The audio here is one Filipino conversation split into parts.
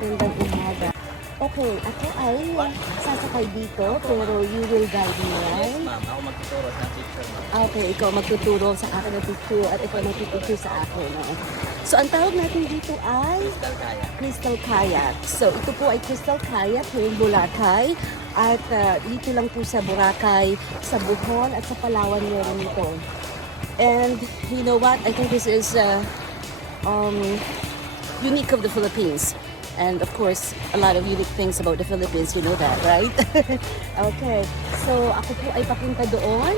magandang umaga. Okay, ako ay sasakay dito, pero you will guide me, right? Yes, ma'am. Ako magtuturo sa picture, ma'am. Okay, ikaw magtuturo sa akin ng picture at ikaw magpipicture sa akin. No? So, ang tawag natin dito ay Crystal Kayak. Crystal Kayak. So, ito po ay Crystal Kayak ngayong Boracay. At dito lang po sa Boracay, sa Bohol at sa Palawan meron ito. And you know what? I think this is unique of the Philippines. And of course, a lot of unique things about the Philippines. You know that, right? Okay. So, ako po ay papunta doon.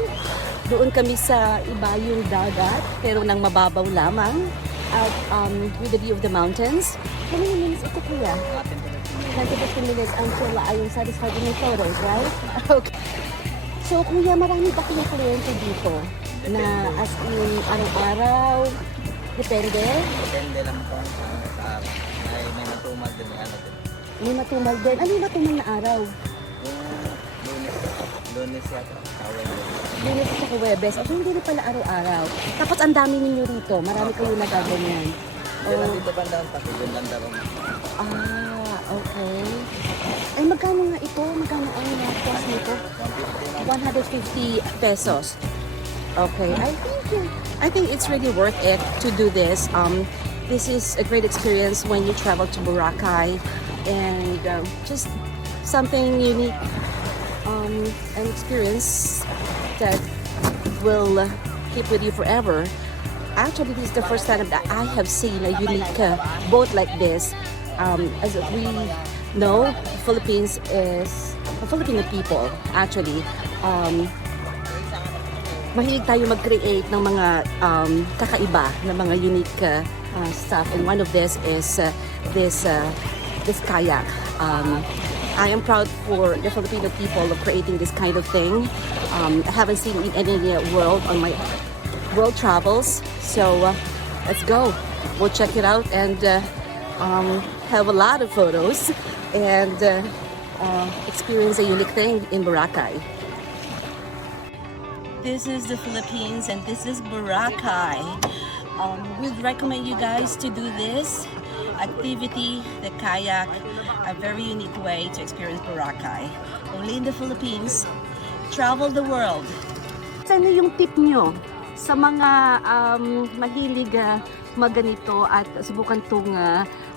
Doon kami sa ibayong dagat, pero nang mababaw lamang. At with the view of the mountains. How many minutes ito, kuya? 10 to 15 minutes until I am satisfied with my photos, right? Okay. So, kuya, marami pa kayong kliyente dito na as in araw-araw, depende? Depende lang po sa may matumal din, ano din. May matumal din. Ano yung matumal na araw? Yung lunes yata, sa Webes. Lunes at saka Webes. Okay, hindi na pala araw-araw. Tapos ang dami ninyo rito. Marami kayo nagaganyan. Diyan lang dito bandang pati, doon lang daw. Ah, okay. Ay, magkano nga ito? Magkano ang cost nito? 150 pesos. Okay, I think it's really worth it to do this. This is a great experience when you travel to Boracay, and just something unique, an experience that will keep with you forever. Actually, this is the first time that I have seen a unique boat like this. As we know, Philippines is a Filipino people. Actually, mahilig tayo mag-create ng mga kakaiba na mga unique stuff, and one of this is this kayak. I am proud for the Filipino people of creating this kind of thing. I haven't seen in any world on my world travels, so let's go. We'll check it out and have a lot of photos and experience a unique thing in Boracay. This is the Philippines and this is Boracay. We'd recommend you guys to do this activity, the kayak, a very unique way to experience Boracay. Only in the Philippines. Travel the world. Ano yung tip nyo sa mga mahilig maganito at subukan tong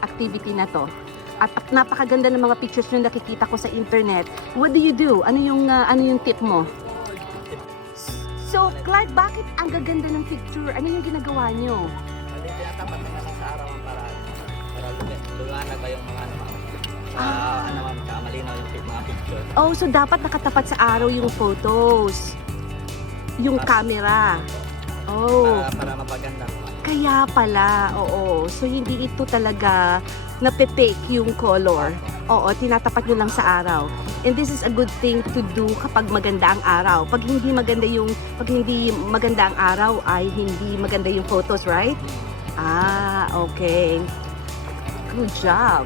activity na to? At napakaganda ng mga pictures nyo nakikita ko sa internet. What do you do? Ano yung tip mo? So, Clark, bakit ang gaganda ng picture? Ano yung ginagawa nyo? Mali, tinatapat na lang sa araw ang paraan. Para lumanag ba yung mga malinaw yung mga picture. Oh, so dapat nakatapat sa araw yung photos. Yung camera. Oh. Para mapaganda. Kaya pala, oo. So, hindi ito talaga napipake yung color. Oo, tinatapat nyo lang sa araw. And this is a good thing to do kapag maganda ang araw. Pag hindi maganda ang araw, ay hindi maganda yung photos, right? Ah, okay. Good job.